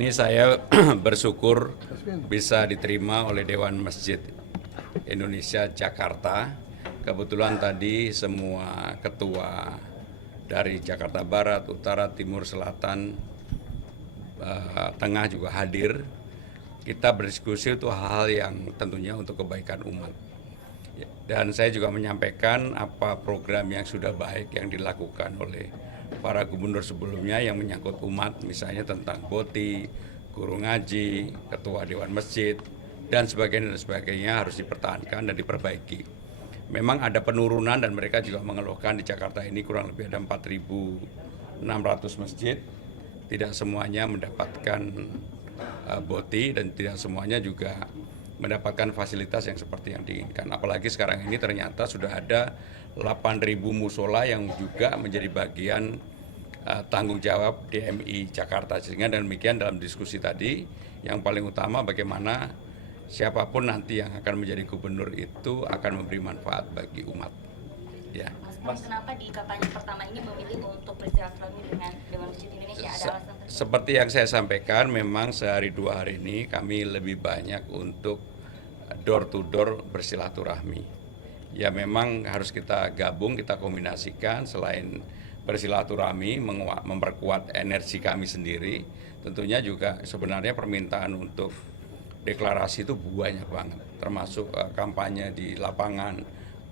ini saya bersyukur bisa diterima oleh Dewan Masjid Indonesia Jakarta. Kebetulan tadi semua ketua dari Jakarta Barat, Utara, Timur, Selatan, Tengah juga hadir. Kita berdiskusi itu hal-hal yang tentunya untuk kebaikan umat. Dan saya juga menyampaikan apa program yang sudah baik yang dilakukan oleh para gubernur sebelumnya yang menyangkut umat, misalnya tentang BOTI, guru ngaji, ketua Dewan Masjid, dan sebagainya harus dipertahankan dan diperbaiki. Memang ada penurunan dan mereka juga mengeluhkan di Jakarta ini kurang lebih ada 4.600 masjid. Tidak semuanya mendapatkan BOTI dan tidak semuanya juga mendapatkan fasilitas yang seperti yang diinginkan. Apalagi sekarang ini ternyata sudah ada 8.000 musola yang juga menjadi bagian tanggung jawab DMI Jakarta. Sehingga demikian dalam diskusi tadi, yang paling utama bagaimana siapapun nanti yang akan menjadi gubernur itu akan memberi manfaat bagi umat. Ya. Mas, kenapa di kampanye pertama ini memilih untuk bersilaturahmi dengan Dewan Masjid Indonesia? Ada alasan tertentu? Seperti yang saya sampaikan, memang sehari dua hari ini kami lebih banyak untuk door to door bersilaturahmi. Ya memang harus kita gabung, kita kombinasikan selain bersilaturahmi, memperkuat energi kami sendiri. Tentunya juga sebenarnya permintaan untuk deklarasi itu banyak banget, termasuk kampanye di lapangan,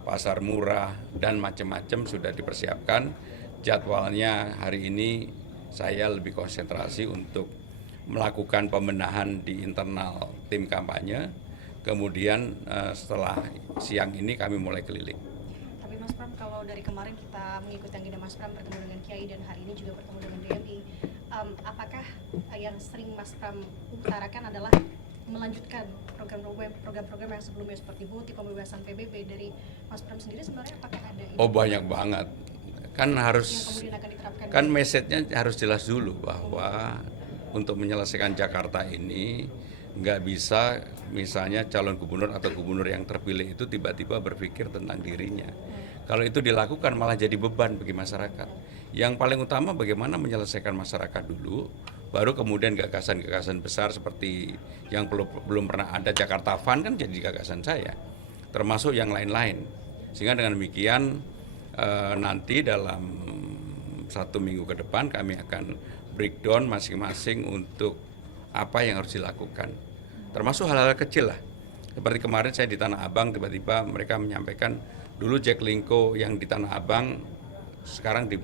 pasar murah, dan macam-macam sudah dipersiapkan. Jadwalnya hari ini saya lebih konsentrasi untuk melakukan pembenahan di internal tim kampanye. Kemudian setelah siang ini kami mulai keliling. Tapi Mas Pram, kalau dari kemarin kita mengikuti agenda Mas Pram bertemu dengan Kiai dan hari ini juga bertemu dengan DMI, apakah yang sering Mas Pram utarakan adalah melanjutkan program-program yang sebelumnya seperti BOTI, pembebasan PBB dari Mas Pram sendiri sebenarnya apakah ada ini? Oh banyak banget. Kan harus, yang kemudian akan diterapkan? Kan message-nya harus jelas dulu bahwa untuk menyelesaikan Jakarta ini nggak bisa misalnya calon gubernur atau gubernur yang terpilih itu tiba-tiba berpikir tentang dirinya. Kalau itu dilakukan malah jadi beban bagi masyarakat. Yang paling utama bagaimana menyelesaikan masyarakat dulu, baru kemudian gagasan-gagasan besar seperti yang belum pernah ada Jakarta Fund kan jadi gagasan saya, termasuk yang lain-lain. Sehingga dengan demikian nanti dalam 1 minggu ke depan kami akan breakdown masing-masing untuk apa yang harus dilakukan. Termasuk hal-hal kecil lah. Seperti kemarin saya di Tanah Abang tiba-tiba mereka menyampaikan dulu Jack Linko yang di Tanah Abang sekarang di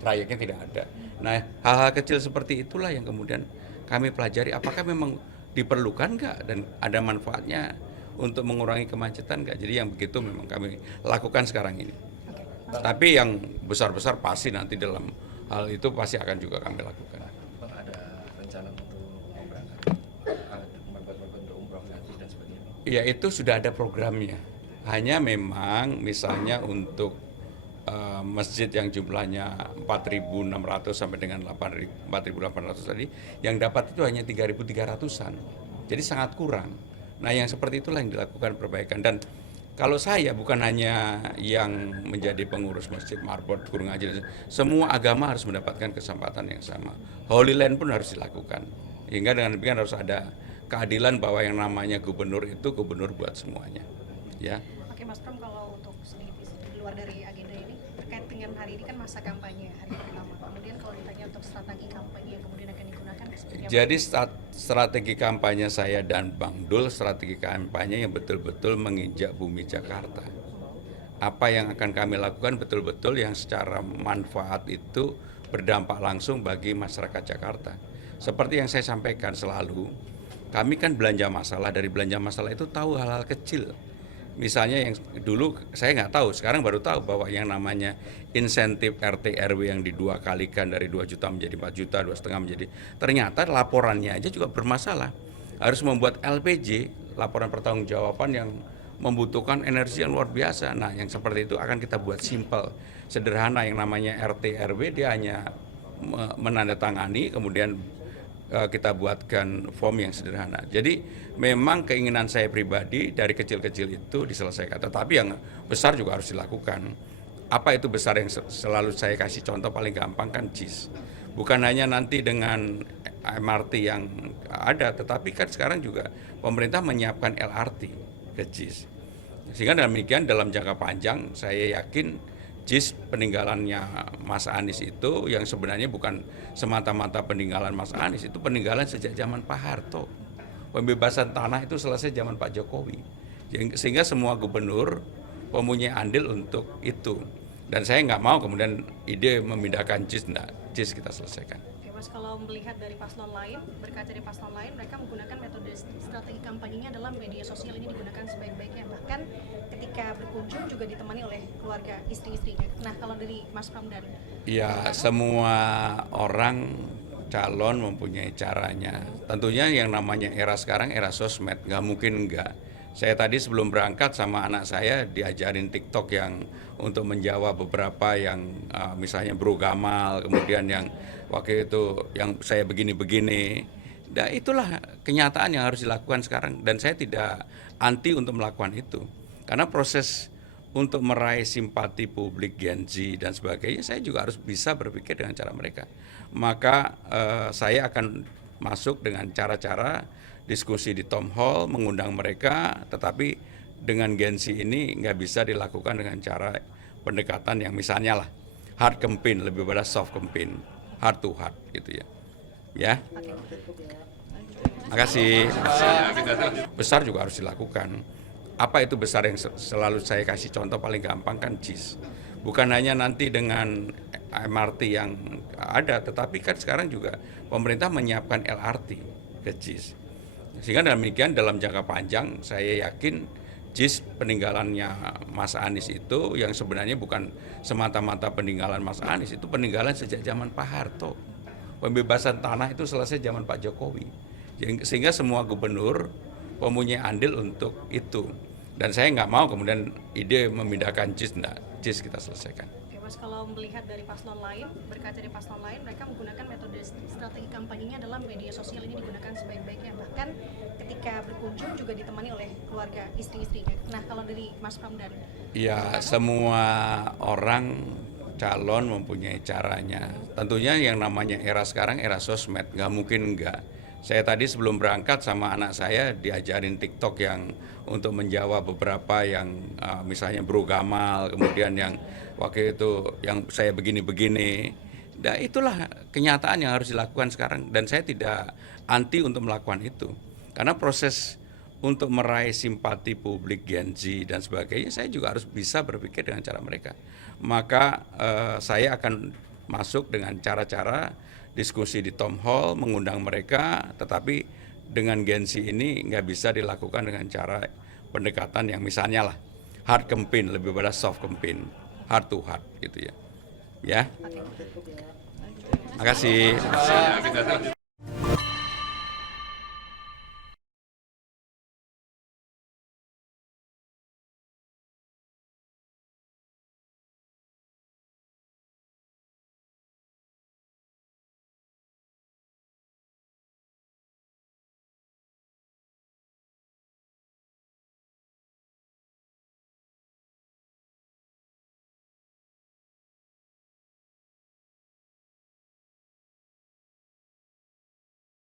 trayeknya tidak ada. Nah, hal-hal kecil seperti itulah yang kemudian kami pelajari apakah memang diperlukan nggak dan ada manfaatnya untuk mengurangi kemacetan nggak. Jadi yang begitu memang kami lakukan sekarang ini. Tapi yang besar-besar pasti nanti dalam hal itu pasti akan juga kami lakukan. Ada rencana untuk membuat umroh gratis dan sebagainya? Ya itu sudah ada programnya. Hanya memang misalnya untuk masjid yang jumlahnya 4.600 sampai dengan 4.800 tadi, yang dapat itu hanya 3.300-an. Jadi sangat kurang. Nah yang seperti itulah yang dilakukan perbaikan. Dan kalau saya bukan hanya yang menjadi pengurus masjid, marbot, guru ngaji, semua agama harus mendapatkan kesempatan yang sama. Holy Land pun harus dilakukan. Hingga dengan demikian harus ada keadilan bahwa yang namanya gubernur itu gubernur buat semuanya. Ya. Oke Mas Pram, kalau untuk sedikit di luar dari agenda ini terkait dengan hari ini kan masa kampanye hari pertama. Kemudian kalau ditanya untuk strategi kampanye yang kemudian akan digunakan seperti apa? Jadi strategi kampanye saya dan Bang Dul, strategi kampanye yang betul-betul menginjak bumi Jakarta. Apa yang akan kami lakukan betul-betul yang secara manfaat itu berdampak langsung bagi masyarakat Jakarta. Seperti yang saya sampaikan selalu, kami kan belanja masalah, dari belanja masalah itu tahu hal-hal kecil. Misalnya yang dulu saya nggak tahu, sekarang baru tahu bahwa yang namanya insentif RT RW yang didua kalikan dari 2 juta menjadi 4 juta, 2,5 menjadi, ternyata laporannya aja juga bermasalah. Harus membuat LPJ, laporan pertanggungjawaban yang membutuhkan energi yang luar biasa. Nah yang seperti itu akan kita buat simpel, sederhana. Yang namanya RT RW dia hanya menandatangani, kemudian kita buatkan form yang sederhana. Jadi memang keinginan saya pribadi dari kecil-kecil itu diselesaikan. Tetapi yang besar juga harus dilakukan. Apa itu besar yang selalu saya kasih contoh paling gampang kan JIS. Bukan hanya nanti dengan MRT yang ada, tetapi kan sekarang juga pemerintah menyiapkan LRT ke JIS. Sehingga demikian dalam jangka panjang saya yakin JIS peninggalannya Mas Anies itu yang sebenarnya bukan semata-mata peninggalan Mas Anies, itu peninggalan sejak zaman Pak Harto. Pembebasan tanah itu selesai zaman Pak Jokowi. Sehingga semua gubernur mempunyai andil untuk itu. Dan saya nggak mau kemudian ide memindahkan JIS, enggak, JIS kita selesaikan. Oke Mas, kalau melihat dari paslon lain, berkaca dari paslon lain, mereka menggunakan metode strategi kampanyenya adalah media sosial ini digunakan sebaik-baiknya. Bahkan ketika berkunjung juga ditemani oleh keluarga istri-istrinya. Nah kalau dari Mas Pram dan... Ya, semua orang calon mempunyai caranya. Tentunya yang namanya era sekarang era sosmed, nggak mungkin enggak. Saya tadi sebelum berangkat sama anak saya diajarin TikTok yang untuk menjawab beberapa yang misalnya Bro Gamal, kemudian yang waktu itu yang saya begini-begini. Nah, itulah kenyataan yang harus dilakukan sekarang dan saya tidak anti untuk melakukan itu. Karena proses untuk meraih simpati publik Gen Z dan sebagainya, saya juga harus bisa berpikir dengan cara mereka. Maka saya akan masuk dengan cara-cara diskusi di Town Hall, mengundang mereka, tetapi dengan Gen Z ini nggak bisa dilakukan dengan cara pendekatan yang misalnya lah hard campaign lebih pada soft campaign, hard to hard gitu ya. Ya. Makasih. Besar juga harus dilakukan. Apa itu besar yang selalu saya kasih contoh paling gampang kan JIS. Bukan hanya nanti dengan MRT yang ada, tetapi kan sekarang juga pemerintah menyiapkan LRT ke JIS. Sehingga demikian dalam jangka panjang saya yakin JIS peninggalannya Mas Anies itu yang sebenarnya bukan semata-mata peninggalan Mas Anies, itu peninggalan sejak zaman Pak Harto. Pembebasan tanah itu selesai zaman Pak Jokowi. Sehingga semua gubernur mempunyai andil untuk itu. Dan saya nggak mau kemudian ide memindahkan JIS, enggak, JIS kita selesaikan. Oke Mas, kalau melihat dari paslon lain, berkaca dari paslon lain, mereka menggunakan metode strategi kampanyenya adalah media sosial ini digunakan sebaik-baiknya. Bahkan ketika berkunjung juga ditemani oleh keluarga istri-istrinya. Nah kalau dari Mas Pram dan... Ya, semua orang calon mempunyai caranya. Tentunya yang namanya era sekarang era sosmed, nggak mungkin enggak. Saya tadi sebelum berangkat sama anak saya diajarin TikTok yang untuk menjawab beberapa yang misalnya Bro Gamal, kemudian yang waktu itu yang saya begini-begini. Nah, itulah kenyataan yang harus dilakukan sekarang dan saya tidak anti untuk melakukan itu. Karena proses untuk meraih simpati publik Gen Z dan sebagainya, saya juga harus bisa berpikir dengan cara mereka. Maka saya akan masuk dengan cara-cara diskusi di Town Hall, mengundang mereka, tetapi dengan Gen Z ini nggak bisa dilakukan dengan cara pendekatan yang misalnya lah hard campaign lebih pada soft campaign, hard to hard gitu ya. Ya. Makasih.